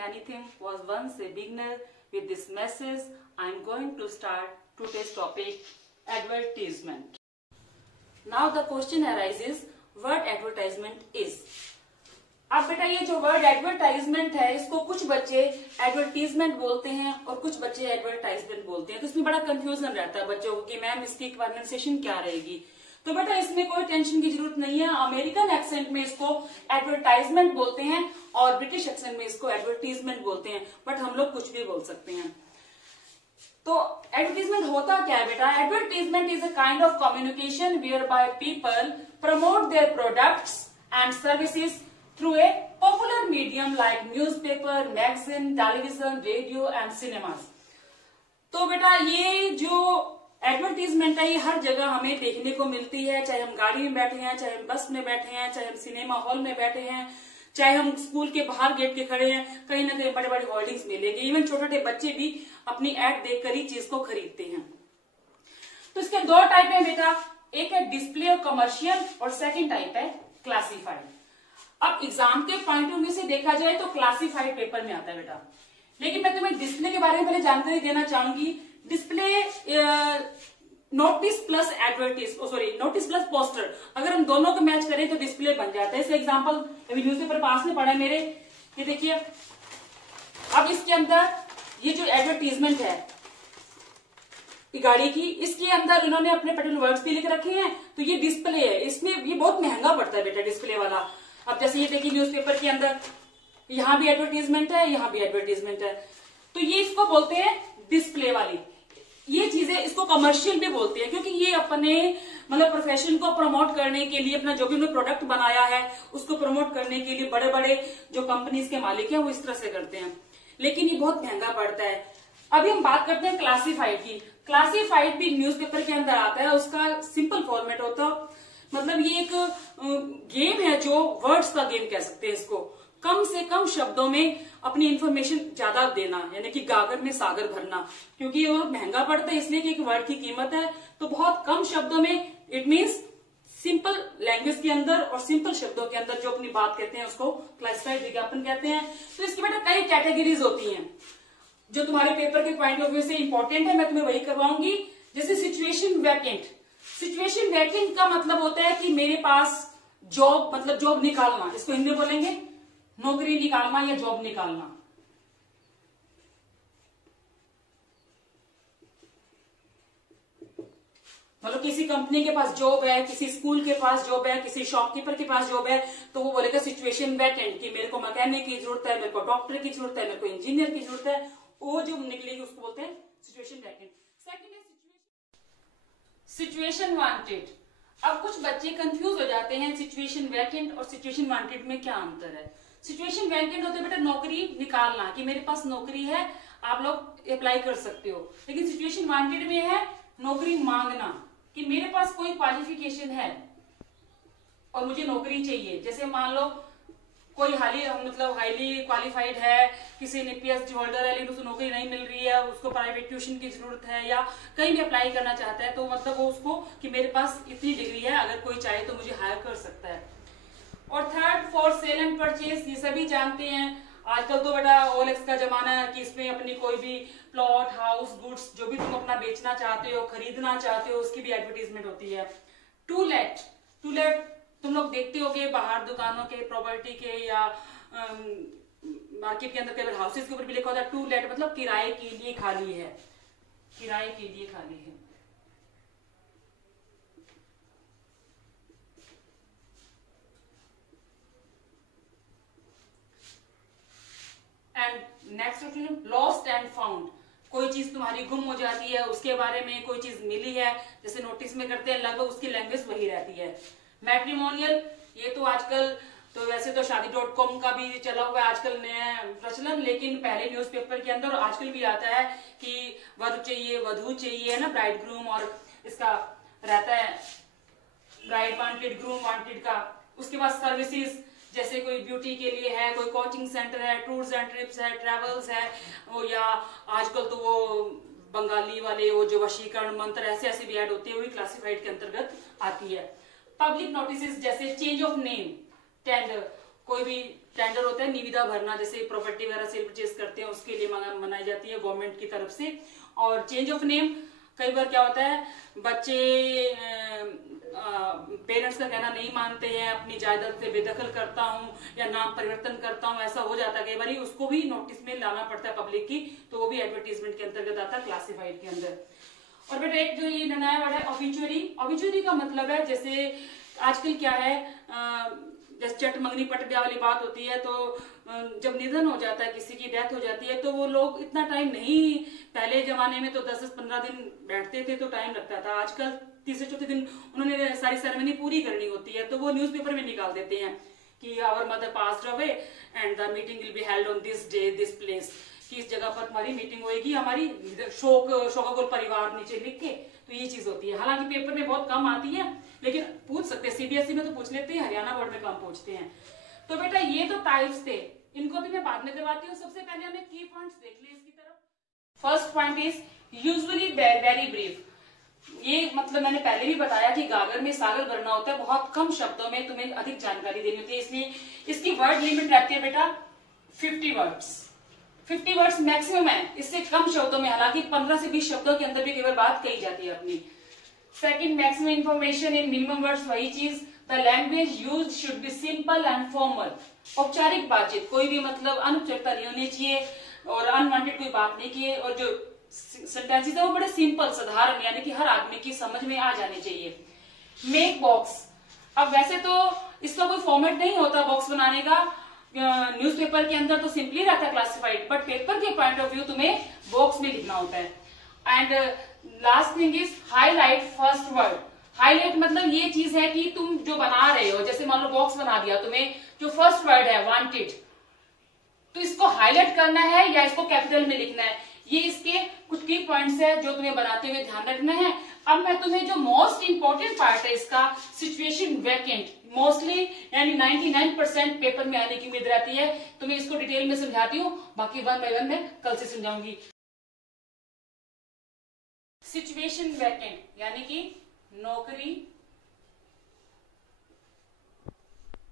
anything, was once a beginner. With this message, I am going to start today's topic, advertisement. Now the question arises, what advertisement is? अब बेटा ये जो word advertisement है इसको कुछ बच्चे advertisement बोलते हैं और कुछ बच्चे एडवर्टाइजमेंट बोलते हैं, तो इसमें बड़ा कंफ्यूजन रहता है बच्चों को कि मैम इसकी प्रोनाउंसिएशन क्या रहेगी। तो बेटा इसमें कोई टेंशन की जरूरत नहीं है। अमेरिकन एक्सेंट में इसको एडवर्टाइजमेंट बोलते हैं और ब्रिटिश एक्सेंट में इसको एडवर्टीजमेंट बोलते हैं, बट हम लोग कुछ भी बोल सकते हैं। तो एडवर्टीजमेंट होता क्या है बेटा? Advertisement is a kind of communication whereby people promote their products and services through a popular medium like newspaper, magazine, television, radio and cinemas। तो बेटा ये जो एडवर्टीजमेंट है ये हर जगह हमें देखने को मिलती है, चाहे हम गाड़ी में बैठे हैं, चाहे हम बस में बैठे हैं, चाहे हम सिनेमा हॉल में बैठे हैं, चाहे हम स्कूल के बाहर गेट के खड़े हैं, कहीं ना कहीं बड़े बड़े होर्डिंग्स मिलेंगे। इवन छोटे छोटे बच्चे भी अपनी एड देखकर ही चीज को खरीदते हैं। तो इसके दो टाइप है बेटा, एक है डिस्प्ले और कमर्शियल और सेकेंड टाइप है क्लासिफाइड। अब एग्जाम के पॉइंट ऑफ व्यू से देखा जाए तो क्लासिफाइड पेपर में आता है बेटा, लेकिन मैं तुम्हें डिस्प्ले के बारे में पहले जानकारी देना चाहूंगी। Display notice plus notice plus poster, अगर हम दोनों को मैच करें तो डिस्प्ले बन जाता है। इसका एग्जांपल अभी न्यूज़पेपर पास में पढ़ा है मेरे, ये देखिए। अब इसके अंदर ये जो एडवर्टीजमेंट है गाड़ी की, इसके अंदर उन्होंने अपने पर्टिकुलर वर्ड्स भी लिख रखे हैं, तो ये डिस्प्ले है। इसमें ये बहुत महंगा पड़ता है बेटा डिस्प्ले वाला। अब जैसे ये देखिए न्यूज़पेपर के अंदर यहां भी एडवर्टीजमेंट है, यहां भी एडवर्टीजमेंट है, तो ये इसको बोलते हैं डिस्प्ले वाली। ये चीजें इसको कमर्शियल भी बोलते हैं, क्योंकि ये अपने मतलब प्रोफेशन को प्रमोट करने के लिए, अपना जो भी उन्होंने प्रोडक्ट बनाया है उसको प्रमोट करने के लिए बड़े बड़े जो कंपनीज के मालिक हैं वो इस तरह से करते हैं, लेकिन ये बहुत महंगा पड़ता है। अभी हम बात करते हैं क्लासिफाइड की। क्लासिफाइड भी न्यूज़पेपर के अंदर आता है, उसका सिंपल फॉर्मेट होता है, मतलब ये एक गेम है जो वर्ड्स का गेम कह सकते हैं इसको। कम से कम शब्दों में अपनी इंफॉर्मेशन ज्यादा देना, यानी कि गागर में सागर भरना, क्योंकि ये और महंगा पड़ता है इसलिए कि एक वर्ड की कीमत है, तो बहुत कम शब्दों में, इट मीन्स सिंपल लैंग्वेज के अंदर और सिंपल शब्दों के अंदर जो अपनी बात कहते हैं उसको क्लासिफाइड विज्ञापन कहते हैं। तो इसकी बेटा कई कैटेगरीज होती हैं जो तुम्हारे पेपर के पॉइंट ऑफ व्यू से इंपॉर्टेंट है, मैं तुम्हें वही करवाऊंगी। जैसे सिचुएशन वैकेंट। सिचुएशन वैकेंट का मतलब होता है कि मेरे पास जॉब, मतलब जॉब निकालना, इसको हिंदी में बोलेंगे नौकरी निकालना या जॉब निकालना। मतलब किसी कंपनी के पास जॉब है, किसी स्कूल के पास जॉब है, किसी शॉपकीपर के पास जॉब है, तो वो बोलेगा सिचुएशन वैकेंट कि मेरे को मैकेनिक की जरूरत है, मेरे को डॉक्टर की जरूरत है, मेरे को इंजीनियर की जरूरत है, वो जो निकलेगी उसको बोलते हैं सिचुएशन वैकेंट। सेकंड है सिचुएशन वांटेड। अब कुछ बच्चे कंफ्यूज हो जाते हैं सिचुएशन वैकेंट और सिचुएशन वांटेड में क्या अंतर है। सिचुएशन वैकेंट होता है बेटा नौकरी निकालना, कि मेरे पास नौकरी है, आप लोग अप्लाई कर सकते हो। लेकिन सिचुएशन वांटेड में है नौकरी मांगना, कि मेरे पास कोई क्वालिफिकेशन है और मुझे नौकरी चाहिए। जैसे मान लो कोई हाईली क्वालिफाइड है, किसी ने पीएचडी होल्डर है, लेकिन उसको नौकरी नहीं मिल रही है, उसको प्राइवेट ट्यूशन की जरूरत है, या कहीं भी अप्लाई करना चाहता है, तो मतलब वो उसको कि मेरे पास इतनी डिग्री है, अगर कोई चाहे तो मुझे हायर कर सकता है। और third for sale and purchase, ये सभी जानते हैं आजकल तो बेटा ओएलएक्स का जमाना है कि इसमें अपनी कोई भी प्लॉट, हाउस, गुड्स जो भी तुम अपना बेचना चाहते हो, खरीदना चाहते हो, उसकी भी एडवर्टीजमेंट होती है। टू लेट तुम लोग देखते होगे बाहर दुकानों के, प्रॉपर्टी के या मार्केट के अंदर कई हाउसेस के ऊपर भी लिखा होता है टू लेट, मतलब किराए के लिए खाली है, किराए के लिए खाली है। And next lost and found, कोई चीज तुम्हारी गुम हो जाती है, उसके बारे में कोई चीज मिली है, जैसे नोटिस में करते हैं, लगभग उसकी लैंग्वेज वही रहती है। मैट्रिमोनियल, ये तो आजकल तो वैसे तो शादी.com का भी चला हुआ है आजकल नया प्रचलन, लेकिन पहले न्यूज़पेपर के अंदर और आजकल भी आता है कि वधू चाहिए है ना, ब्राइड ग्रूम, और इसका रहता है ब्राइड वांटेड, ग्रूम वांटेड का। उसके बाद सर्विसेज, जैसे कोई ब्यूटी के लिए है, कोई कोचिंग सेंटर है, टूर्स एंड ट्रिप्स है, ट्रेवल्स है, वो या आजकल तो वो बंगाली वाले वो जो वशीकरण मंत्र, ऐसे ऐसे भी ऐड होती है, वो भी क्लासिफाइड के अंतर्गत आती है। पब्लिक नोटिस जैसे चेंज ऑफ नेम, टेंडर, कोई भी टेंडर होता है निविदा भरना, जैसे प्रॉपर्टी वगैरह सेल परचेज करते हैं उसके लिए मनाई जाती है गवर्नमेंट की तरफ से। और चेंज ऑफ नेम, कई बार क्या होता है बच्चे पेरेंट्स का कहना नहीं मानते हैं, अपनी जायदाद से बेदखल करता हूँ या नाम परिवर्तन करता हूँ, ऐसा हो जाता है कई बार, उसको भी नोटिस में लाना पड़ता है पब्लिक की, तो वो भी एडवर्टीजमेंट के अंतर्गत आता है क्लासिफाइड के अंदर। और बेटा एक जो ये नया वर्ड है ऑबिचुअरी। ऑबिचुअरी का मतलब है जैसे आजकल क्या है जैसे चट मंगनी पट ब्याह वाली बात होती है, तो जब निधन हो जाता है किसी की डेथ हो जाती है तो वो लोग इतना टाइम नहीं, पहले जमाने में तो 10-15 दिन बैठते थे तो टाइम लगता था, आजकल तीसरे चौथे दिन उन्होंने सारी सेरेमनी पूरी करनी होती है तो वो न्यूज़पेपर में निकाल देते हैं कि our mother passed away and the meeting will be held on this day this place, कि इस जगह पर तुम्हारी मीटिंग होगी, हमारी शोकाकुल परिवार नीचे लिख के, तो ये चीज होती है। हालांकि पेपर में बहुत कम आती है लेकिन पूछ सकते हैं, सीबीएसई में तो पूछ लेते हैं, हरियाणा बोर्ड में कम पूछते हैं। तो बेटा ये तो टाइप्स थे, इनको भी मैं बाद में करवाती हूँ। सबसे पहले हमें की पॉइंट्स देख ले इसकी तरफ। First point is usually very brief. ये मतलब मैंने पहले भी बताया कि गागर में सागर भरना होता है, बहुत कम शब्दों में तुम्हें अधिक जानकारी देनी होती है, इसलिए इसकी वर्ड लिमिट रहती है बेटा 50 वर्ड्स। 50 वर्ड्स मैक्सिमम है, इससे कम शब्दों में, हालांकि 15 से 20 शब्दों के अंदर भी कई बार बात कही जाती है अपनी। Second, maximum information in minimum words, वही चीज, the language use should be simple and formal. औपचारिक बातचीत, कोई भी मतलब अनौपचारिकता नहीं होनी चाहिए और अनवांटेड कोई बात नहीं की, और जो सेंटेंसेस है वो बड़े सिंपल साधारण, यानी कि हर आदमी की समझ में आ जाने चाहिए। मेक बॉक्स, अब वैसे तो इसका कोई फॉर्मेट नहीं होता बॉक्स बनाने का, न्यूज़पेपर के अंदर तो सिंपली रहता है क्लासिफाइड, बट पेपर के पॉइंट ऑफ व्यू तुम्हें बॉक्स में लिखना होता है। And last thing is highlight first word. Highlight मतलब ये चीज है कि तुम जो बना रहे हो, जैसे मान लो बॉक्स बना दिया, तुम्हें जो फर्स्ट वर्ड है वांटेड, तो इसको हाईलाइट करना है या इसको कैपिटल में लिखना है, ये इसके कुछ की पॉइंट्स है जो तुम्हें बनाते हुए ध्यान रखना है। अब मैं तुम्हें जो मोस्ट इंपोर्टेंट पार्ट है इसका, सिचुएशन वैकेंट, मोस्टली यानी 99% पेपर में आने की उम्मीद रहती है, तो मैं इसको डिटेल में समझाती हूँ, बाकी 1 बाय 1 में कल से समझाऊंगी। सिचुएशन वैकेंट यानी कि नौकरी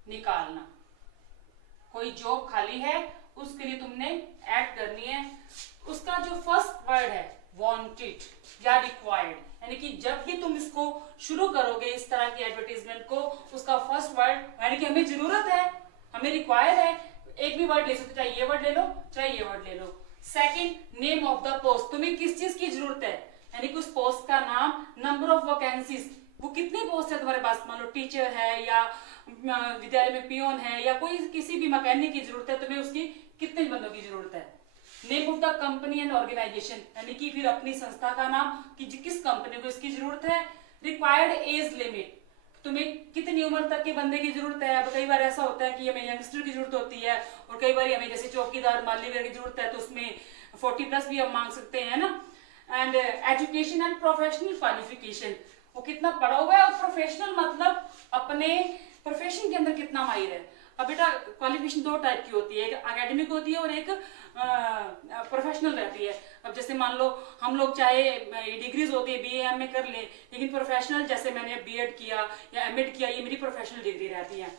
निकालना, कोई जॉब खाली है उसके लिए तुमने ऐड करनी है, उसका जो फर्स्ट वर्ड है वांटेड या रिक्वायर्ड, यानी कि जब भी तुम इसको शुरू करोगे इस तरह की एडवर्टीजमेंट को, उसका फर्स्ट वर्ड यानी कि हमें जरूरत है, हमें रिक्वायर है, एक भी वर्ड ले सकते, चाहे ये वर्ड ले लो चाहे ये वर्ड ले लो। Second, name of the post, तुम्हें किस चीज की जरूरत है, यानी कि उस पोस्ट का नाम, नंबर ऑफ वैकेंसीज, वो कितनी पोस्ट है तुम्हारे पास, मान लो टीचर है या विद्यालय में पियोन है या कोई किसी भी मैकेनिक की जरूरत है, तुम्हें उसकी कितने बंदों की जरूरत है। Name of the company and organisation, यानी कि फिर अपनी संस्था का नाम कि किस कंपनी को इसकी जरूरत है। रिक्वायर्ड एज लिमिट, तुम्हें कितनी उम्र तक के बंदे की जरूरत है। अब कई बार ऐसा होता है कि हमें यंगस्टर की जरूरत होती है और कई बार हमें जैसे चौकीदार माली वगैरह की जरूरत है, तो उसमें 40+ भी हम मांग सकते हैं ना। And education and professional qualification, वो कितना पढ़ा हुआ है, और प्रोफेशनल मतलब अपने प्रोफेशन के अंदर कितना माहिर है। अब बेटा क्वालिफिकेशन 2 टाइप की होती है, एक एकेडमिक होती है और एक प्रोफेशनल रहती है। अब जैसे मान लो हम लोग चाहे डिग्रीज होती है BA MA कर ले, लेकिन प्रोफेशनल जैसे मैंने B.Ed किया या M.Ed किया, ये मेरी प्रोफेशनल डिग्री रहती है।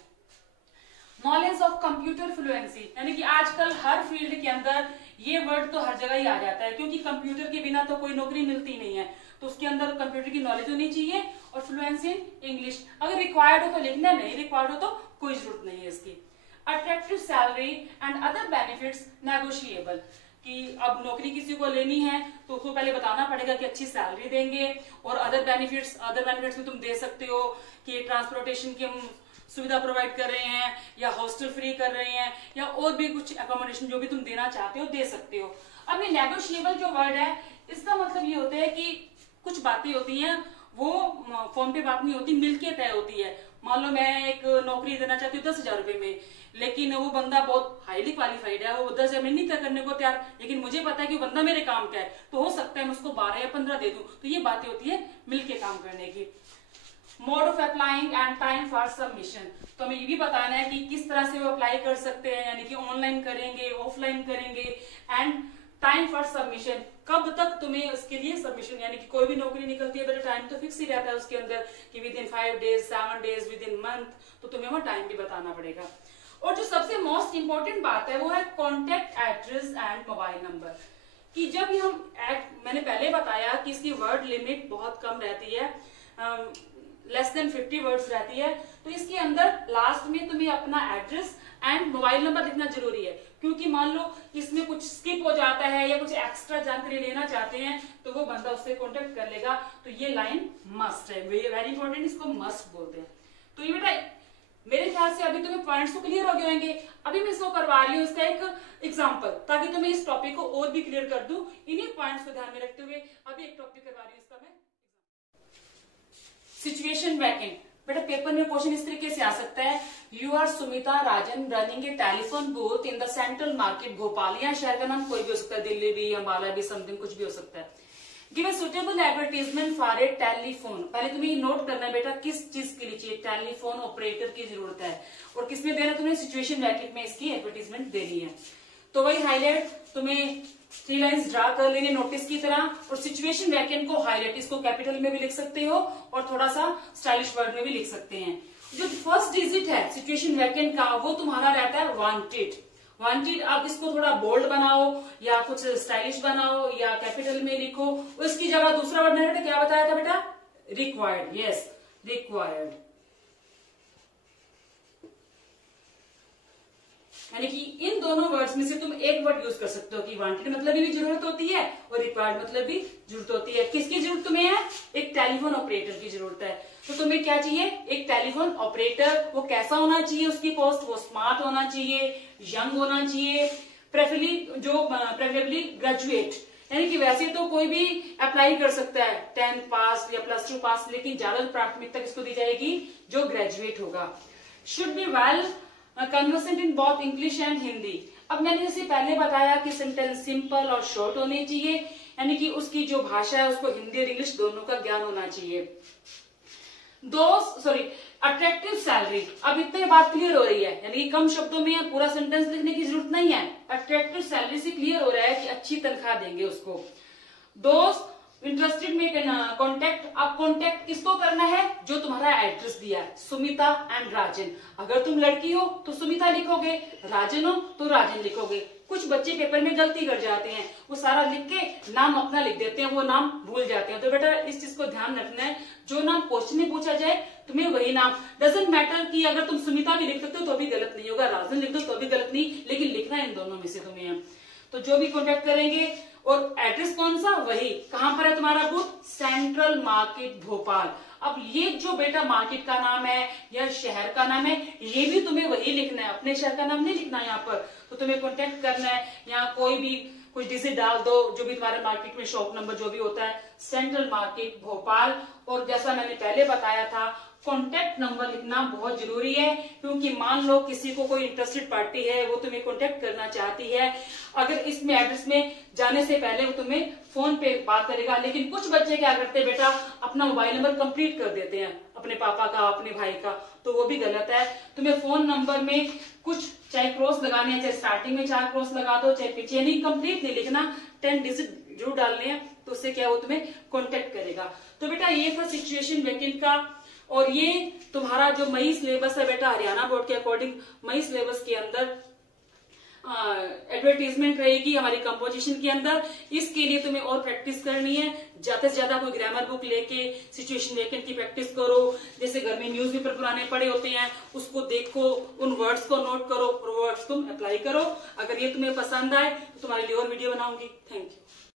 नॉलेज ऑफ कंप्यूटर फ्लुएंसी, यानी कि आजकल हर फील्ड के अंदर ये वर्ड तो हर जगह ही आ जाता है, क्योंकि कंप्यूटर के बिना तो कोई नौकरी मिलती नहीं है, तो उसके अंदर कंप्यूटर की नॉलेज होनी चाहिए और फ्लुएंसी इन इंग्लिश। अगर रिक्वायर्ड हो तो लिखना, नहीं रिक्वायर्ड हो तो कोई जरूरत नहीं है इसकी। Attractive salary and other benefits negotiable, कि अब नौकरी किसी को लेनी है तो उसको पहले बताना पड़ेगा कि अच्छी सैलरी देंगे, और अदर बेनिफिट्स में तुम दे सकते हो कि ट्रांसपोर्टेशन की हम सुविधा प्रोवाइड कर रहे हैं या हॉस्टल फ्री कर रहे हैं या और भी कुछ अकोमोडेशन जो भी तुम देना चाहते हो दे सकते हो। अब ये नेगोशिएबल जो वर्ड है, इसका मतलब ये होता है कि कुछ बातें होती हैं वो फोन पे बात नहीं होती, मिलके तय होती है। मान लो मैं एक नौकरी देना चाहती हूँ 10,000 रुपए में, लेकिन वो बंदा बहुत हाईली क्वालिफाइड है, वो 10,000 में नहीं तय करने को तैयार, लेकिन मुझे पता है कि वो बंदा मेरे काम का है, तो हो सकता है मैं उसको 12 या 15 दे दूं। तो ये बातें होती है मिलके काम करने की। Mode of applying and time for submission, तो हमें ये भी बताना है कि किस तरह से वो अप्लाई कर सकते हैं, यानी कि ऑनलाइन करेंगे ऑफलाइन करेंगे, एंड टाइम फॉर सबमिशन, कब तक तुम्हें उसके लिए सबमिशन, यानी कि कोई भी नौकरी निकलती है तो टाइम तो फिक्स ही रहता है उसके अंदर कि with in 5 days 7 days with in month, तो तुम्हें वो टाइम भी बताना पड़ेगा। और जो सबसे मोस्ट इंपॉर्टेंट बात है वो है contact address and mobile number, कि जब हम मैंने पहले बताया कि इसकी वर्ड लिमिट बहुत कम रहती है, लेस देन 50 वर्ड्स रहती है, तो इसके अंदर लास्ट में तुम्हें अपना एड्रेस एंड मोबाइल नंबर लिखना जरूरी है, क्योंकि मान लो इसमें कुछ स्किप हो जाता है या कुछ एक्स्ट्रा जानकारी लेना चाहते हैं तो वो बंदा उससे कांटेक्ट कर लेगा। तो ये लाइन मस्ट है, वेरी इंपॉर्टेंट, इसको मस्ट बोलते हैं। तो ये बेटा मेरे ख्याल से अभी तुम्हें पॉइंट्स तो क्लियर हो गए होंगे। अभी मैं इसको करवा रही हूँ इसका एक एग्जाम्पल, ताकि तुम्हें इस टॉपिक को और भी क्लियर कर दूं। इन्हीं पॉइंट्स को ध्यान में रखते हुए अभी एक टॉपिक करवा रही हूँ इसका मैं, सिचुएशन वैकेंट। बेटा पेपर में क्वेश्चन इस तरीके से आ सकता है, you are Sumita Rajan running a telephone booth in the central market Bhopal. या शहर का नाम कोई भी हो सकता है, दिल्ली भी, अम्बाला भी, समथिंग कुछ भी हो सकता है। Give a suitable advertisement for a telephone. पहले तुम्हें नोट करना है बेटा किस चीज के लिए चाहिए, टेलीफोन ऑपरेटर की जरूरत है, और किसमें देना, तुम्हें सिचुएशन वैकेंट में इसकी एडवर्टीजमेंट देनी है। तो वही हाईलाइट तुम्हें 3 लाइन्स ड्रा कर लेंगे नोटिस की तरह, और सिचुएशन वैकेंट को हाईलाइट, इसको कैपिटल में भी लिख सकते हो और थोड़ा सा स्टाइलिश वर्ड में भी लिख सकते हैं। जो फर्स्ट डिजिट है सिचुएशन वैकेंट का वो तुम्हारा रहता है वांटेड। वांटेड, आप इसको थोड़ा बोल्ड बनाओ या कुछ स्टाइलिश बनाओ या कैपिटल में लिखो। उसकी जगह दूसरा वर्ड मैंने क्या बताया था बेटा, रिक्वायर्ड। यस, रिक्वायर्ड, यानी कि इन दोनों वर्ड्स में से तुम एक वर्ड यूज कर सकते हो कि वांटेड मतलब भी जरूरत होती है और रिक्वायर्ड मतलब भी जरूरत होती है। किसकी जरूरत तुम्हें है, एक टेलीफोन ऑपरेटर की जरूरत है। तो तुम्हें क्या चाहिए, एक टेलीफोन ऑपरेटर। वो कैसा होना चाहिए, उसकी पोस्ट, वो स्मार्ट होना चाहिए, यंग होना चाहिए, प्रेफरेबली ग्रेजुएट, यानी कि वैसे तो कोई भी अप्लाई कर सकता है 10th पास या +2 पास, लेकिन ज्यादा प्राथमिकता किसको दी जाएगी, जो ग्रेजुएट होगा। Should be well conversant in both English and Hindi. अब मैंने जैसे पहले बताया कि सेंटेंस सिंपल और शॉर्ट होने चाहिए, यानी कि उसकी जो भाषा है उसको हिंदी और इंग्लिश दोनों का ज्ञान होना चाहिए। Attractive salary. अब इतने बात क्लियर हो रही है, यानी कि कम शब्दों में पूरा सेंटेंस लिखने की जरूरत नहीं है। अट्रैक्टिव सैलरी से क्लियर हो रहा है कि अच्छी तनख्वाह देंगे उसको। दोस्त इंटरेस्टेड में कॉन्टेक्ट। अब कॉन्टेक्ट किसको करना है, जो तुम्हारा एड्रेस दिया है, सुमिता एंड राजन। अगर तुम लड़की हो तो सुमिता लिखोगे, राजन हो तो राजन लिखोगे। कुछ बच्चे पेपर में गलती कर जाते हैं, वो सारा लिख के नाम अपना लिख देते हैं, वो नाम भूल जाते हैं। तो बेटा इस चीज को ध्यान रखना है, जो नाम क्वेश्चन में पूछा जाए तुम्हें वही नाम, डजंट मैटर कि अगर तुम सुमिता भी लिख सकते हो तो भी गलत नहीं होगा, राजन लिख दो तो भी गलत नहीं, लेकिन लिखना इन दोनों में से तुम्हें है। तो जो भी कॉन्टेक्ट करेंगे, और एड्रेस कौन सा, वही कहां पर है तुम्हारा बूथ, सेंट्रल मार्केट भोपाल। अब ये जो बेटा मार्केट का नाम है या शहर का नाम है, ये भी तुम्हें वही लिखना है, अपने शहर का नाम नहीं लिखना है यहाँ पर। तो तुम्हें कॉन्टेक्ट करना है, यहाँ कोई भी कुछ डिजिट डाल दो, जो भी तुम्हारे मार्केट में शॉप नंबर जो भी होता है, सेंट्रल मार्केट भोपाल। और जैसा मैंने पहले बताया था, कॉन्टेक्ट नंबर लिखना बहुत जरूरी है, क्योंकि मान लो किसी को कोई इंटरेस्टेड पार्टी है, वो तुम्हें कॉन्टेक्ट करना चाहती है, अगर इसमें एड्रेस में जाने से पहले वो तुम्हें फोन पे बात करेगा। लेकिन कुछ बच्चे क्या करते हैं बेटा, अपना मोबाइल नंबर कंप्लीट कर देते हैं, अपने पापा का, अपने भाई का, तो वो भी गलत है। तुम्हें फोन नंबर में कुछ चाहे क्रॉस लगाने हैं, चाहे स्टार्टिंग में 4 क्रॉस लगा दो, चाहे पीछे, यानी कंप्लीट नहीं लिखना, 10 डिजिट जरूर डालने हैं, तो उससे क्या वो तुम्हें कॉन्टेक्ट करेगा। तो बेटा ये था सिचुएशन वैकेंट का। और ये तुम्हारा जो मई सिलेबस है बेटा, हरियाणा बोर्ड के अकॉर्डिंग मई सिलेबस के अंदर एडवर्टीजमेंट रहेगी हमारी कंपोजिशन के अंदर। इसके लिए तुम्हें और प्रैक्टिस करनी है, ज्यादा से ज्यादा कोई ग्रामर बुक लेके सिचुएशन वैकेंट की प्रैक्टिस करो। जैसे घर में न्यूज पेपर पुराने पड़े होते हैं, उसको देखो, उन वर्ड्स को नोट करो और वर्ड्स तुम अप्लाई करो। अगर ये तुम्हें पसंद आए तो तुम्हारे लिए और वीडियो बनाऊंगी। Thank you.